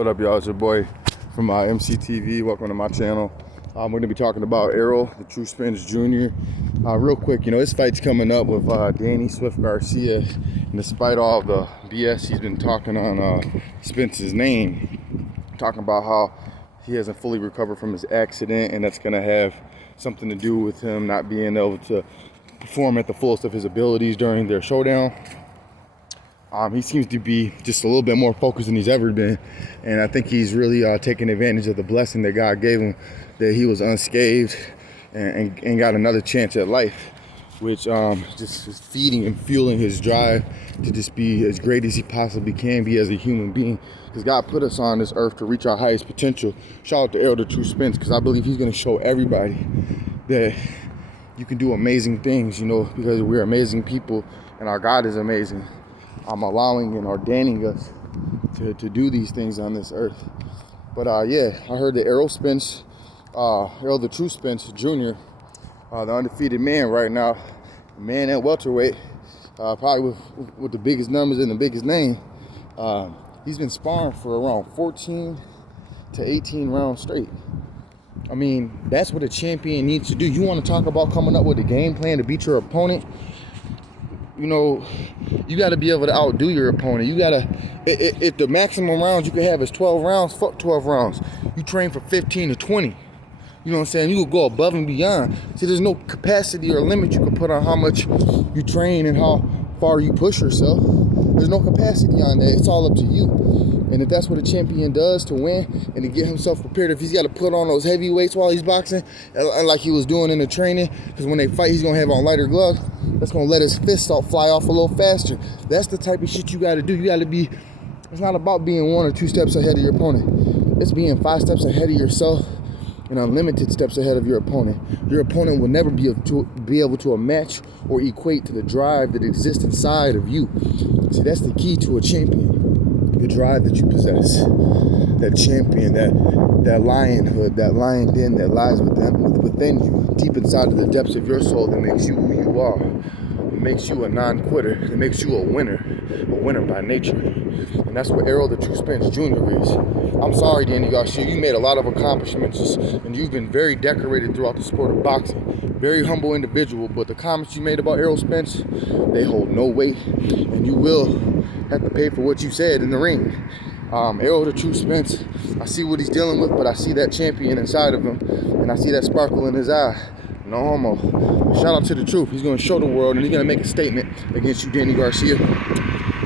What up, y'all? It's your boy from MCTV. Welcome to my channel. We're going to be talking about Errol, the True Spence Jr. Real quick, his fight's coming up with Danny Garcia. And despite all the BS he's been talking on Spence's name, talking about how he hasn't fully recovered from his accident, and that's going to have something to do with him not being able to perform at the fullest of his abilities during their showdown. He seems to be just a little bit more focused than he's ever been, and I think he's really taking advantage of the blessing that God gave him, that he was unscathed and got another chance at life, which just is feeding and fueling his drive to just be as great as he possibly can be as a human being, because God put us on this earth to reach our highest potential. Shout out to Errol, the True Spence, because I believe he's going to show everybody that you can do amazing things, because we're amazing people and our God is amazing. I'm allowing and ordaining us to do these things on this earth. But I heard that Errol Spence, Errol the True Spence Jr, the undefeated man right now, man at welterweight, probably with the biggest numbers and the biggest name, he's been sparring for around 14 to 18 rounds straight. I mean, that's what a champion needs to do. You want to talk about coming up with a game plan to beat your opponent? You got to be able to outdo your opponent. You got to, if the maximum rounds you can have is 12 rounds, fuck 12 rounds. You train for 15 to 20. You know what I'm saying? You will go above and beyond. See, there's no capacity or limit you can put on how much you train and how far you push yourself. There's no capacity on that. It's all up to you. And if that's what a champion does to win and to get himself prepared, if he's got to put on those heavy weights while he's boxing, and like he was doing in the training, because when they fight, he's going to have on lighter gloves, that's going to let his fists fly off a little faster. That's the type of shit you got to do. You got to be, it's not about being 1 or 2 steps ahead of your opponent. It's being 5 steps ahead of yourself and unlimited steps ahead of your opponent. Your opponent will never be able to match or equate to the drive that exists inside of you. See, that's the key to a champion. The drive that you possess, that champion, that lionhood, that lion den that lies within you, deep inside of the depths of your soul, that makes you who you are, that makes you a non-quitter, that makes you a winner by nature. And that's what Errol the True Spence Jr is. I'm sorry, Danny Garcia, you made a lot of accomplishments, and you've been very decorated throughout the sport of boxing. Very humble individual, but the comments you made about Errol Spence, they hold no weight, and you will have to pay for what you said in the ring. Errol the True Spence, I see what he's dealing with, but I see that champion inside of him, and I see that sparkle in his eye. No homo. Shout out to the truth. He's going to show the world, and he's going to make a statement against you, Danny Garcia.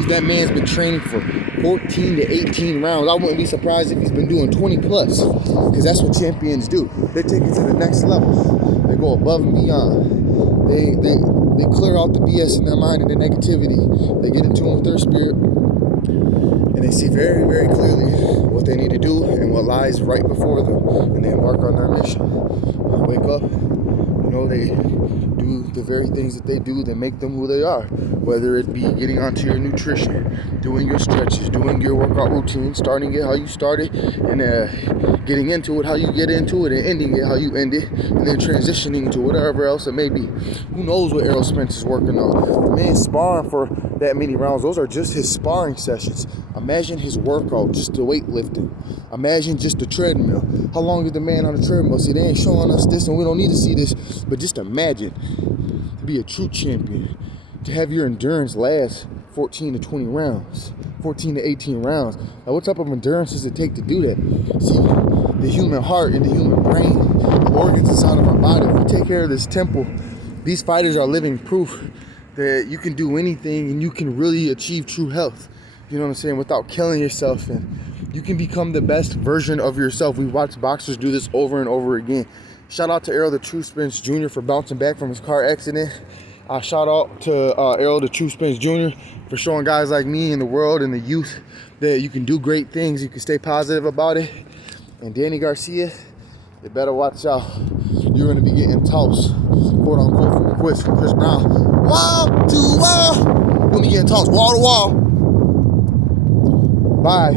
That man's been training for 14 to 18 rounds. I wouldn't be surprised if he's been doing 20 plus, because that's what champions do. They take it to the next level. They go above and beyond. They clear out the BS in their mind and the negativity. They get in tune with their spirit, and they see very, very clearly what they need to do and what lies right before them, and they embark on their mission. Wake up, they do the very things that they do that make them who they are, whether it be getting onto your nutrition, doing your stretches, doing your workout routine, starting it how you started, and getting into it how you get into it, and ending it how you end it, and then transitioning to whatever else it may be. Who knows what Errol Spence is working on? The man sparring for that many rounds, those are just his sparring sessions. Imagine his workout, just the weightlifting. Imagine just the treadmill. How long is the man on the treadmill? See, they ain't showing us this, and we don't need to see this, but just imagine to be a true champion, to have your endurance last 14 to 20 rounds, 14 to 18 rounds. Now, what type of endurance does it take to do that? See, the human heart and the human brain, the organs inside of our body, if we take care of this temple, these fighters are living proof that you can do anything and you can really achieve true health, you know what I'm saying, without killing yourself, and you can become the best version of yourself. We watch boxers do this over and over again. Shout out to Errol the True Spence Jr for bouncing back from his car accident. Shout out to Errol the True Spence Jr for showing guys like me in the world and the youth that you can do great things, you can stay positive about it. And Danny Garcia, you better watch out. You're going to be getting tossed, quote unquote, from Chris Brown. Wall to wall. You're going to be getting tossed wall to wall by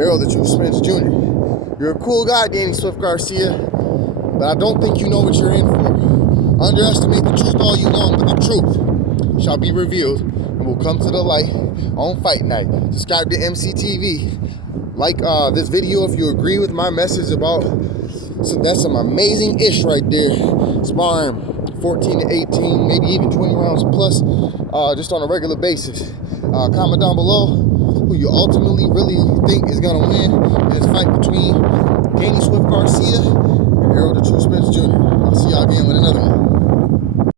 Errol the True Spence Jr. You're a cool guy, Danny Garcia, but I don't think you know what you're in for. Underestimate the truth all you want, but the truth shall be revealed and will come to the light on fight night. Subscribe to MCTV. Like this video if you agree with my message about, so that's some amazing ish right there. Sparring 14 to 18, maybe even 20 rounds plus, just on a regular basis. Comment down below who you ultimately really think is gonna win in this fight between Danny Garcia and Errol Spence Jr. I'll see y'all again with another one.